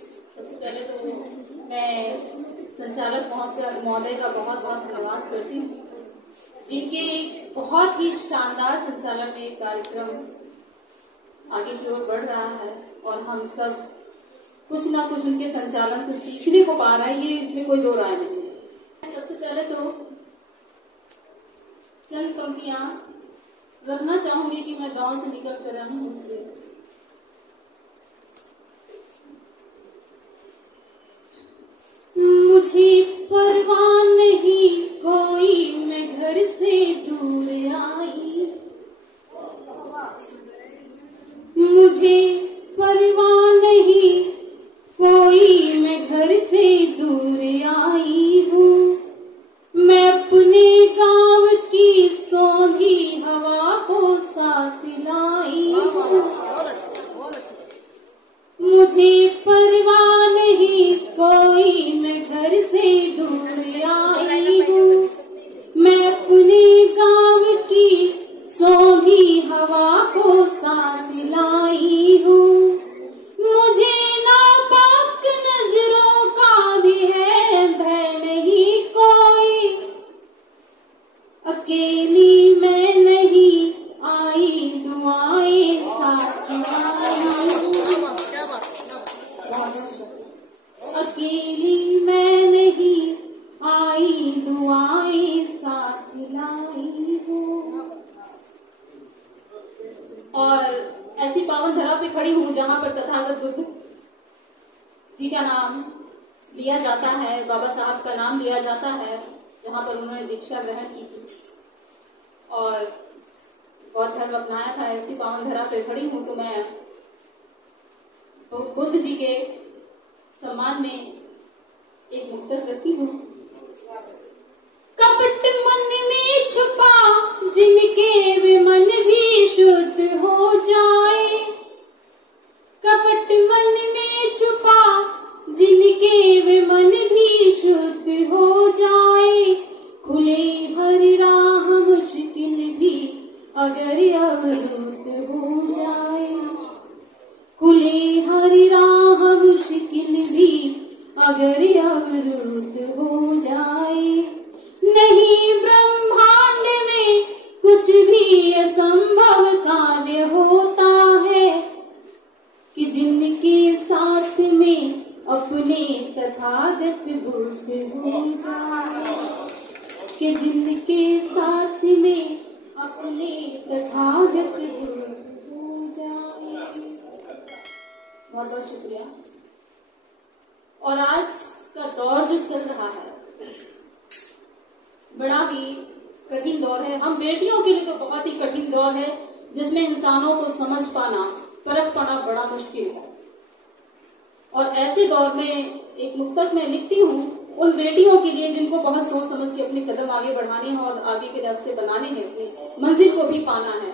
सबसे पहले तो मैं संचालक महोदय का बहुत बहुत धन्यवाद करती हूँ, जिनके बहुत ही शानदार संचालन में कार्यक्रम आगे की ओर बढ़ रहा है और हम सब कुछ ना कुछ उनके संचालन से सीखने को पा रहे हैं, ये इसमें कोई दो राय नहीं है। सबसे पहले तो चंद पंक्तियां रखना चाहूंगी कि मैं गांव से निकल कर आई हूँ, इसलिए मुझे परवाह नहीं कोई, मैं घर से दूर आई, मुझे परवाह नहीं कोई, मैं घर से दूर आई हूँ, मैं अपने गांव की सौंधी हवा को साथ लाई हूँ, मुझे परवाह नहीं कोई, मैं घर से दूर आई हूँ, मैं अपने गांव की सौंधी हवा को साथ लाई हूँ, मुझे नापाक नजरों का भी है भय नहीं कोई, अकेली मैं नहीं आई, दुआएं साथ लाई हूँ, अकेली मैं नहीं आई, दुआएं साथ लाई हूँ। और ऐसी पावन धरा पे खड़ी हूँ जहाँ पर तथागत बुद्ध जी का नाम लिया जाता है, बाबा साहब का नाम लिया जाता है, जहाँ पर उन्होंने दीक्षा ग्रहण की थी और बौद्ध धर्म अपनाया था। ऐसी पावन धरा पे खड़ी हूँ तो मैं बुद्ध जी के सम्मान में एक मुक्तक रखती हूँ। कपट मन में छुपा जिनके वे मन भी शुद्ध हो जाए, कपट मन में छुपा जिनके वे मन भी शुद्ध हो जाए, खुले हर राह मुश्किल भी अगर अवरुद्ध हो जाए, खुले हर राह मुश्किल भी अगर अवरुद्ध हो जाए, नहीं ब्रह्मांड में कुछ भी असंभव कार्य होता है, कि जिनके साथ में अपने तथागत बुद्ध हो जाए, कि जिनके साथ में अपने तथागत बुद्ध हो जाए। बहुत बहुत शुक्रिया। और आज का दौर जो चल रहा है बड़ा ही कठिन दौर है, हम बेटियों के लिए तो बहुत ही कठिन दौर है, जिसमें इंसानों को समझ पाना, परख पाना बड़ा मुश्किल है। और ऐसे दौर में एक मुक्तक मैं लिखती हूँ उन बेटियों के लिए जिनको बहुत सोच समझ के अपने कदम आगे बढ़ाने हैं और आगे के रास्ते बनाने हैं, अपनी मंजिल को भी पाना है।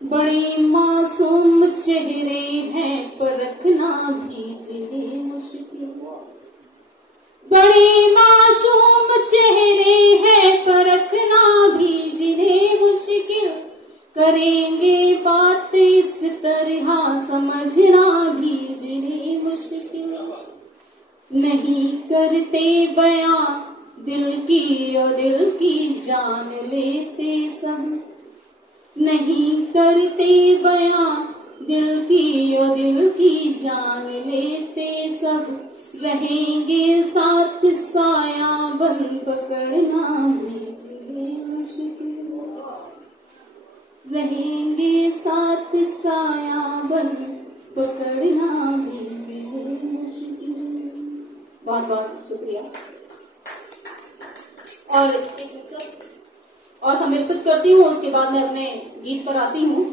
बड़े मासूम चेहरे हैं परखना भी जिन्हें मुश्किल, बड़े मासूम चेहरे हैं परखना भी जिन्हें मुश्किल, करेंगे बात इस तरह समझना भी जिन्हें मुश्किल, नहीं करते बयां दिल की और दिल की जान लेते सब, नहीं करते बयां दिल की और दिल की जान लेते सब, रहेंगे साथ साया बन पकड़ना भी जिन्हें मुश्किल, रहेंगे साथ साया बन पकड़ना भी जिन्हें मुश्किल। बहुत बहुत शुक्रिया। और एक और समर्पित करती हूँ, उसके बाद मैं अपने गीत पर आती हूँ।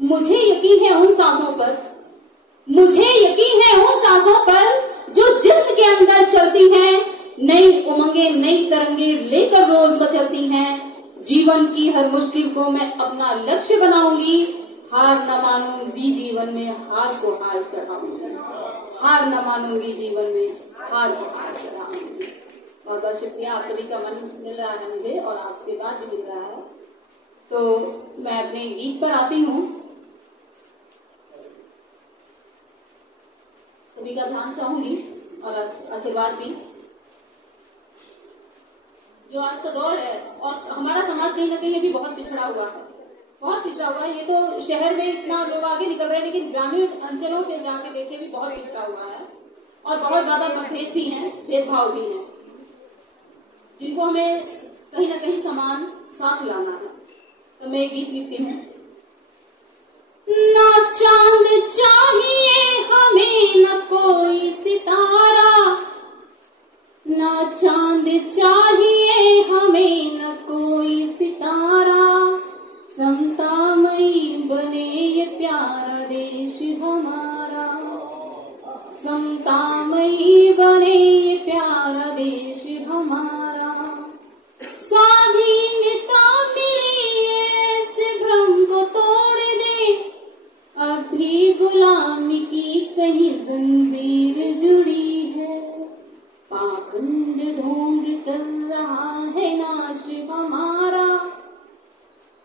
मुझे यकीन है उन सांसों पर, मुझे यकीन है उन सांसों पर जो जिस्म के अंदर चलती हैं, नई उमंगे नई तरंगे लेकर रोज मचलती हैं, जीवन की हर मुश्किल को मैं अपना लक्ष्य बनाऊंगी, हार न मानूंगी जीवन में हार को हार चढ़ाऊंगी, हार न मानूंगी जीवन में हार को हार चढ़ाऊंगी। बहुत बहुत शुक्रिया। आप सभी का मन मिल रहा है मुझे और आपसे बात भी मिल रहा है, तो मैं अपने गीत पर आती हूँ। सभी का ध्यान चाहूंगी और आशीर्वाद भी। जो आज का दौर है और हमारा समाज कहीं ना कहीं अभी बहुत पिछड़ा हुआ है, बहुत पिछड़ा हुआ है। ये तो शहर में इतना लोग आगे निकल रहे हैं, लेकिन ग्रामीण अंचलों पे जाके देखे भी बहुत पिछड़ा हुआ है और बहुत ज्यादा मतभेद भी हैं, भेदभाव भी हैं, जिनको हमें कहीं ना कहीं समान साथ लाना है। तो मैं गीत लिखती हूँ। ना चांद चाहिए हमें न कोई सितारा, ना चांद चाहिए हमें न कोई सितारा, समतामयी बने ये प्यारा देश हमारा, समतामयी बने ये प्यारा देश हमारा। स्वाधीनता मिली ऐसे भ्रम को तोड़ दे, अभी गुलामी की कहीं जंजीर जुड़ी है, पाखंड ढोंग कर रहा है नाश हमारा,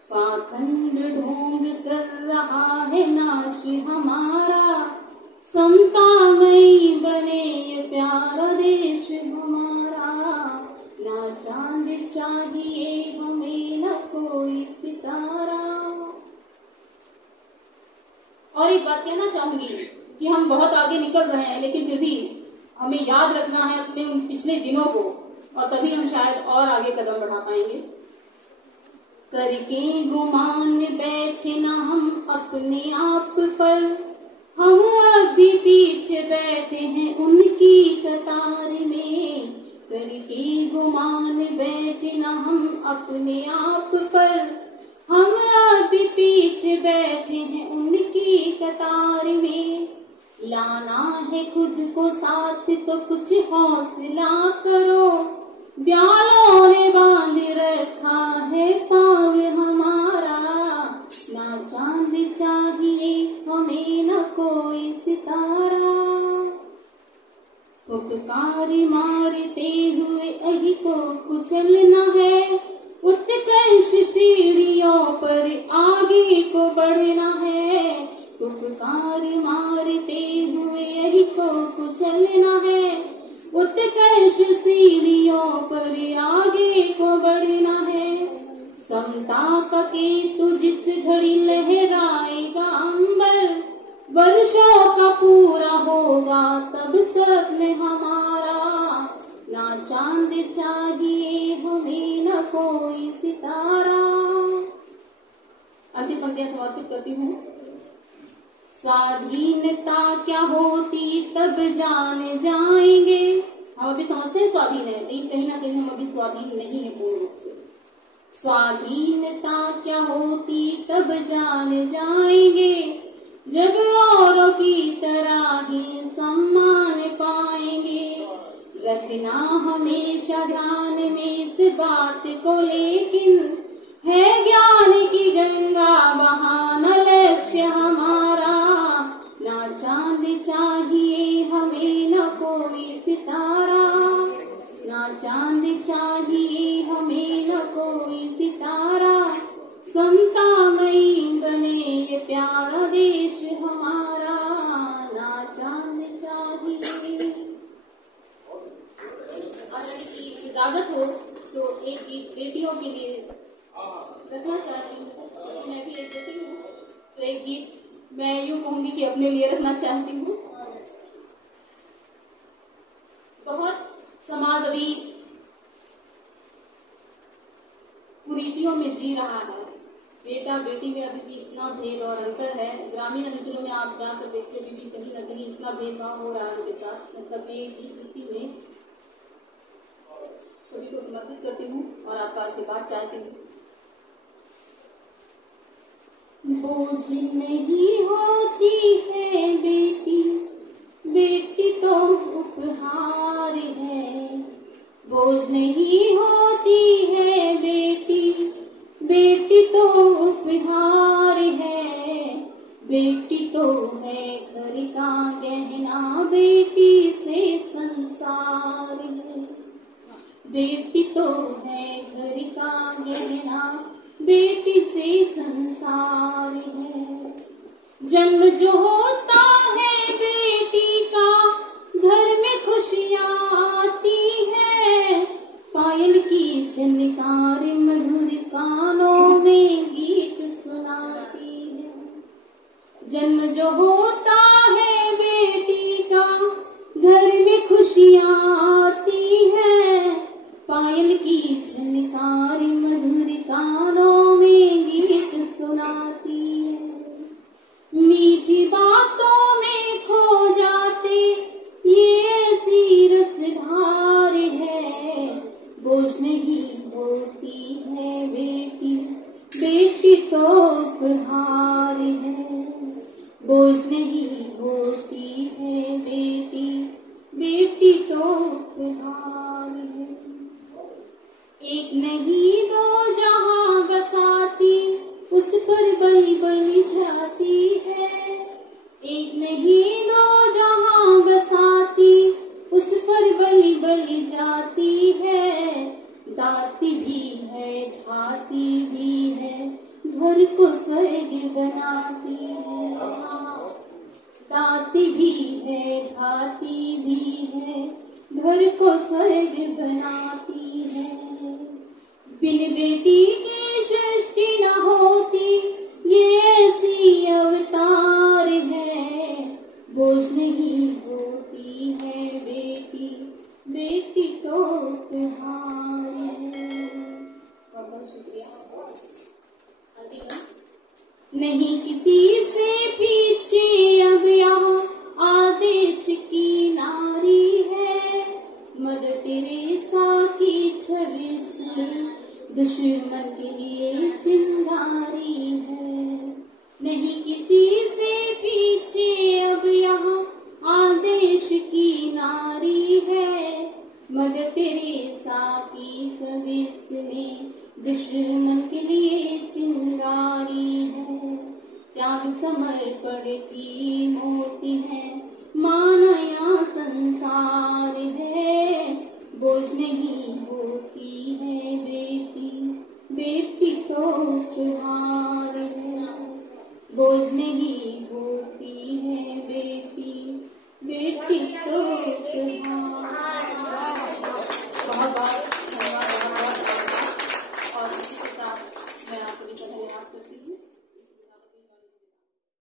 पाखंड ढोंग कर रहा है नाश हमारा, समतामयी बने ये प्यारा देश हमारा, ना चांद चाहिए हमें न कोई सितारा। और एक बात कहना चाहूंगी कि हम बहुत आगे निकल रहे हैं, लेकिन फिर भी हमें याद रखना है अपने उन पिछले दिनों को, और तभी हम शायद और आगे कदम बढ़ा पाएंगे। करके गुमान बैठे ना हम अपने आप पर, हम अभी पीछे बैठे हैं उनकी कतार में, करके गुमान बैठे ना हम अपने आप पर, हम अभी पीछे बैठे हैं उनकी कतार में। लाना है खुद को साथ तो कुछ हौसला करो, ब्यालों ने बांध रखा है पाव हमारा, ना चांद चाहिए हमें न कोई सितारा, फुफकारी मारते हुए अही को कुचलना है, उत्कर्ष सीढ़ियों पर आगे को बढ़ना है, फुफकार मारते हुए यही को कुचलना है, उत्कर्ष सीढ़ियों पर आगे को बढ़ना है। समता का केतु जिस घड़ी लहराएगा अंबर, वर्षों का पूरा होगा तब स्वप्न हमारा, ना चांद चाहिए हमें न कोई सितारा। अंतिम पंक्तियां समर्पित करती हूँ। स्वाधीनता क्या होती तब जान जाएंगे। हम अभी समझते हैं स्वाधीन है, लेकिन कहीं ना कहीं हम अभी स्वाधीन नहीं है पूर्ण रूप से। स्वाधीनता क्या होती तब जान जाएंगे, जब औरों की तरह ही सम्मान पाएंगे। रखना हमेशा ध्यान में इस बात को, लेकिन है ज्ञान की गंगा बहाना लक्ष्य हमारा, ना चांद चाहिए हमें न कोई सितारा, ना चांद चाहिए हमें न कोई सितारा, समतामयी बने ये प्यारा देश हमारा, ना चांद चाहिए। अगर इसकी इजाजत हो तो एक गीत बेटियों के लिए रखना चाहती हूँ। मैं भी एक बेटी हूँ, तो एक गीत मैं यूँ कहूँगी कि अपने लिए रखना चाहती हूँ। बहुत समाज अभी कुरीतियों में जी रहा है, बेटा बेटी में अभी भी इतना भेद और अंतर है। ग्रामीण अंचलों में आप जाकर देखते भी कहीं ना कहीं इतना भेदभाव हो रहा है उनके साथ। मतलब ये में सभी को समर्पित करती हूँ और आपका आशीर्वाद चाहती हूँ। बोझ नहीं होती है बेटी, बेटी तो उपहार है। बोझ नहीं होती है बेटी, बेटी तो उपहार है। बेटी तो है घर का गहना, बेटी से संसार है। बेटी तो है घर का गहना, बेटी से संसार है। जन्म जो होता है बेटी का, उपहार है। एक नहीं दो जहां बसाती, उस पर बलि बलि जाती है। एक नहीं दो जहां बसाती, उस पर बलि बलि जाती है। दाती भी है ढाती भी है, घर को स्वर्ग बनाती है। दाती भी है ढाती भी है, घर को स्वर्ग बनाती है। बिन बेटी के सृष्टि न होती, ये ऐसी अवतार है। बोझ नहीं होती है बेटी, बेटी तो उपहार है। बहुत शुक्रिया। नहीं किसी से पीछे अब यहाँ आदेश की नारी है। मदर टेरेसा की छवि दुश्मन के लिए चिंगारी है। नहीं किसी से पीछे अब यहाँ आदेश की नारी है। मदर टेरेसा की छवि में दुश्मन के लिए चिंगारी है। त्याग समर्पण की मूर्ति है, मानया संसार है। बोझ नहीं होती है बेटी, बेटी तो उपहार